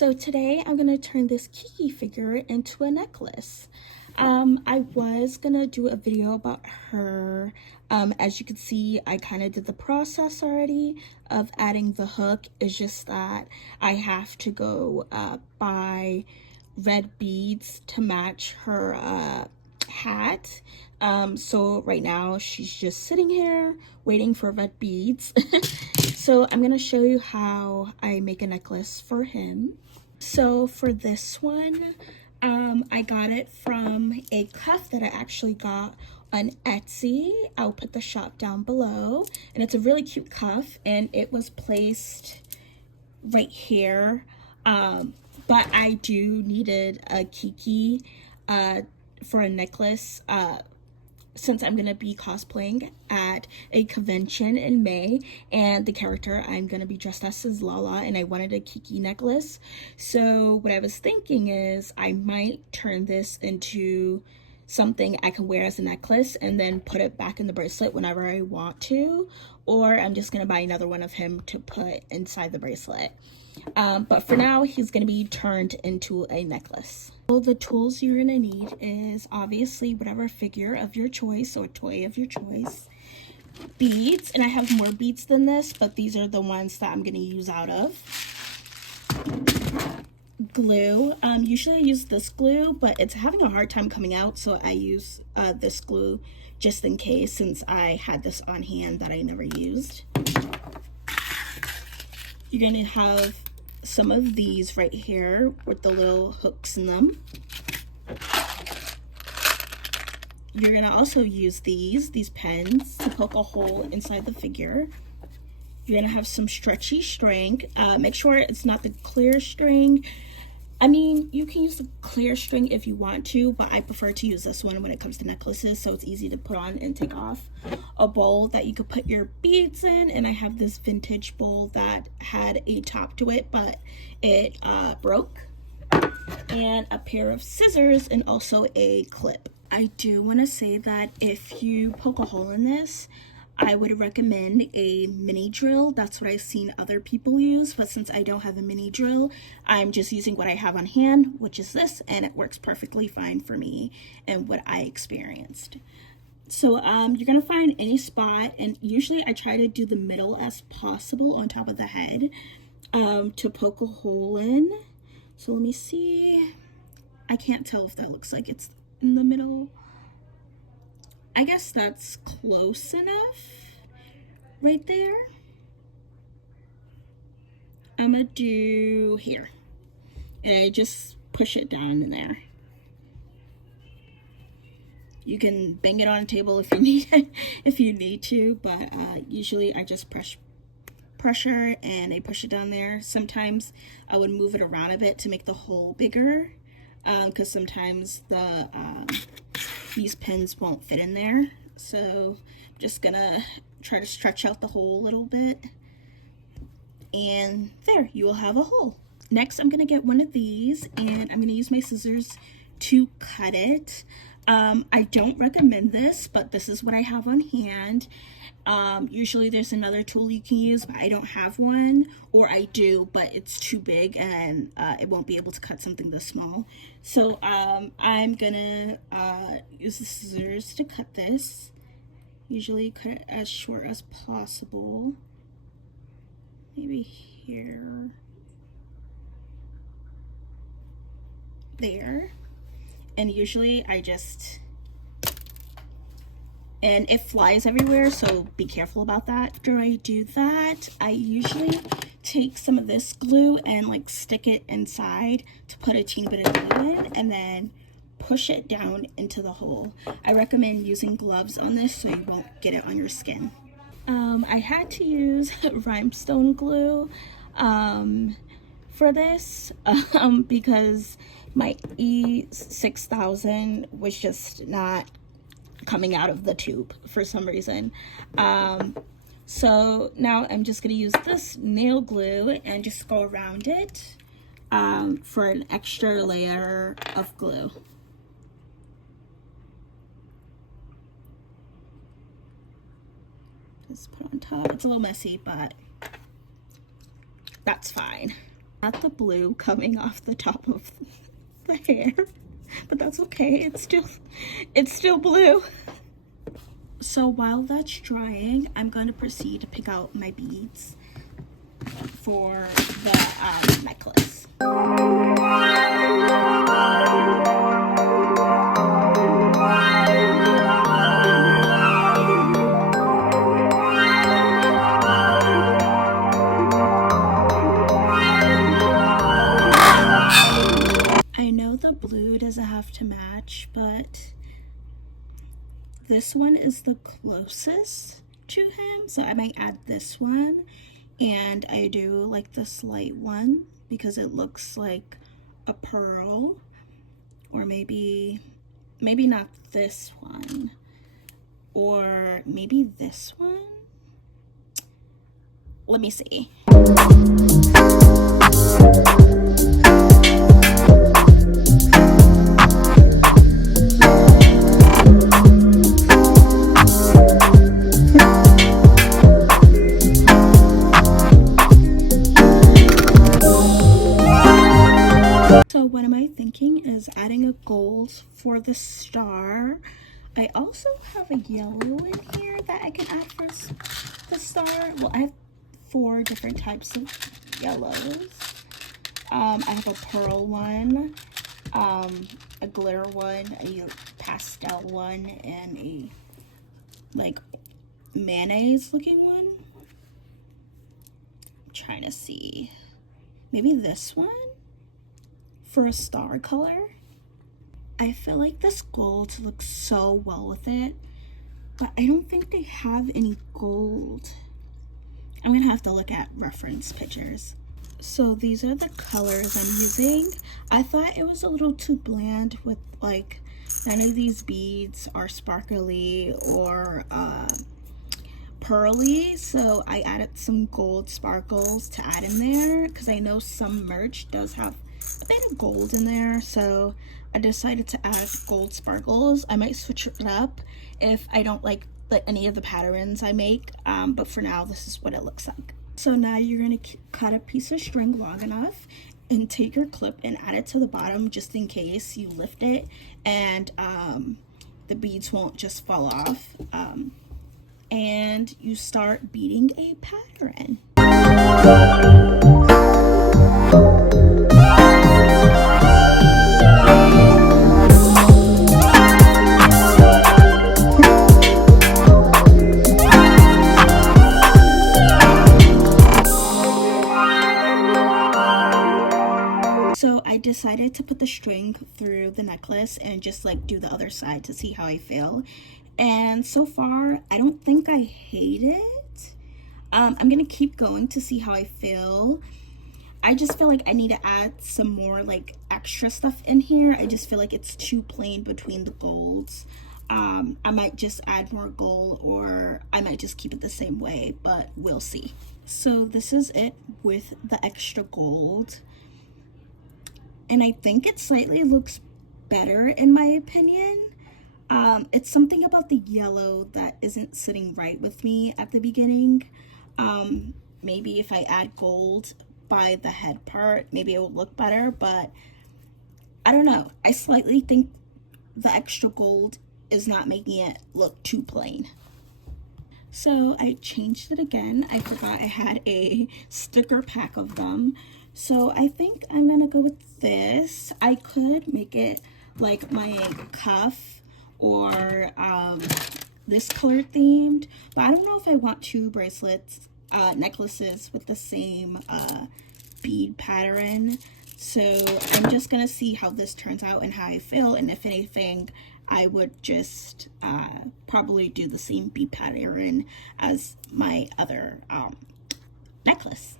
So today I'm gonna turn this Kiki figure into a necklace. I was gonna do a video about her. As you can see, I kind of did the process already of adding the hook. It's just that I have to go buy red beads to match her hat. So right now she's just sitting here waiting for red beads. So I'm gonna show you how I make a necklace for him. So for this one, I got it from a cuff that I actually got on Etsy. I'll put the shop down below, and it's a really cute cuff, and it was placed right here. But I do needed a Kiki for a necklace since I'm gonna be cosplaying at a convention in May, and the character I'm gonna be dressed as is Lala, and I wanted a Kiki necklace. So what I was thinking is I might turn this into something I can wear as a necklace and then put it back in the bracelet whenever I want to, or I'm just gonna buy another one of him to put inside the bracelet. But for now, he's going to be turned into a necklace. So the tools you're going to need is obviously whatever figure of your choice or toy of your choice. Beads, and I have more beads than this, but these are the ones that I'm going to use out of. Glue. Usually I use this glue, but it's having a hard time coming out, so I use this glue just in case, since I had this on hand that I never used. You're going to have some of these right here with the little hooks in them. You're going to also use these pens to poke a hole inside the figure. You're going to have some stretchy string. Make sure it's not the clear string. I mean, you can use the clear string if you want to, but I prefer to use this one when it comes to necklaces, so it's easy to put on and take off. A bowl that you could put your beads in, and I have this vintage bowl that had a top to it, but it broke. And a pair of scissors and also a clip. I do want to say that if you poke a hole in this, I would recommend a mini drill. That's what I've seen other people use, but since I don't have a mini drill, I'm just using what I have on hand, which is this, and it works perfectly fine for me and what I experienced. So you're gonna find any spot, and usually I try to do the middle as possible on top of the head to poke a hole in. So let me see. I can't tell if that looks like it's in the middle. I guess that's close enough right there. I'm gonna do here, and I just push it down in there. You can bang it on a table if you need it, if you need to, but usually I just pressure and I push it down there. Sometimes I would move it around a bit to make the hole bigger, because sometimes these pins won't fit in there. So I'm just gonna try to stretch out the hole a little bit, and there, you will have a hole. Next, I'm gonna get one of these, and I'm gonna use my scissors to cut it. I don't recommend this, but this is what I have on hand. Usually there's another tool you can use, but I don't have one, or I do, but it's too big and it won't be able to cut something this small. So I'm gonna use the scissors to cut this. Usually cut it as short as possible. Maybe here. There. And usually I just, and it flies everywhere, so be careful about that. After I do that, I usually take some of this glue and like stick it inside to put a teeny bit of glue in, and then push it down into the hole. I recommend using gloves on this so you won't get it on your skin. I had to use rhinestone glue for this because my E6000 was just not coming out of the tube for some reason. So now I'm just going to use this nail glue and just go around it for an extra layer of glue. Just put on top. It's a little messy, but that's fine. Not the blue coming off the top of the hair, but that's okay. It's still blue. So while that's drying, I'm going to proceed to pick out my beads for the necklace. I know the blue doesn't have to match, but this one is the closest to him, so I might add this one. And I do like this light one because it looks like a pearl, or maybe not this one, or maybe this one. Let me see. So what am I thinking is adding a gold for the star. I also have a yellow in here that I can add for the star. Well, I have 4 different types of yellows. I have a pearl one, a glitter one, a pastel one, and a like mayonnaise looking one. I'm trying to see. Maybe this one for a star color. I feel like this gold looks so well with it, but I don't think they have any gold. I'm gonna have to look at reference pictures. So these are the colors I'm using. I thought it was a little too bland with like none of these beads are sparkly or pearly, so I added some gold sparkles to add in there because I know some merch does have a bit of gold in there, so I decided to add gold sparkles. I might switch it up if I don't like any of the patterns I make, but for now this is what it looks like. So now you're going to cut a piece of string long enough and take your clip and add it to the bottom just in case you lift it and the beads won't just fall off. And you start beading a pattern. So I decided to put the string through the necklace and just like do the other side to see how I feel. And so far, I don't think I hate it. I'm gonna keep going to see how I feel. I just feel like I need to add some more like extra stuff in here. I just feel like it's too plain between the golds. I might just add more gold, or I might just keep it the same way, but we'll see. So this is it with the extra gold. And I think it slightly looks better in my opinion. It's something about the yellow that isn't sitting right with me at the beginning. Maybe if I add gold by the head part, maybe it will look better, but I don't know. I slightly think the extra gold is not making it look too plain. So I changed it again. I forgot I had a sticker pack of them. So I think I'm gonna go with this. I could make it like my cuff or this color themed, but I don't know if I want 2 bracelets, necklaces with the same bead pattern. So I'm just gonna see how this turns out and how I feel, and if anything I would just probably do the same bead pattern as my other necklace.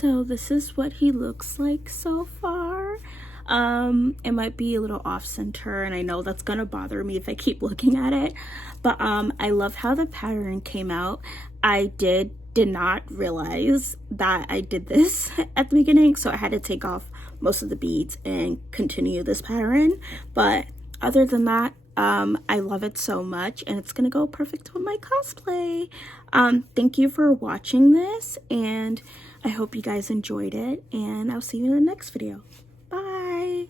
So this is what he looks like so far. It might be a little off center, and I know that's gonna bother me if I keep looking at it, but I love how the pattern came out. I did did not realize that I did this at the beginning, so I had to take off most of the beads and continue this pattern. But other than that, I love it so much, and it's gonna go perfect with my cosplay. Thank you for watching this, and I hope you guys enjoyed it, and I'll see you in the next video.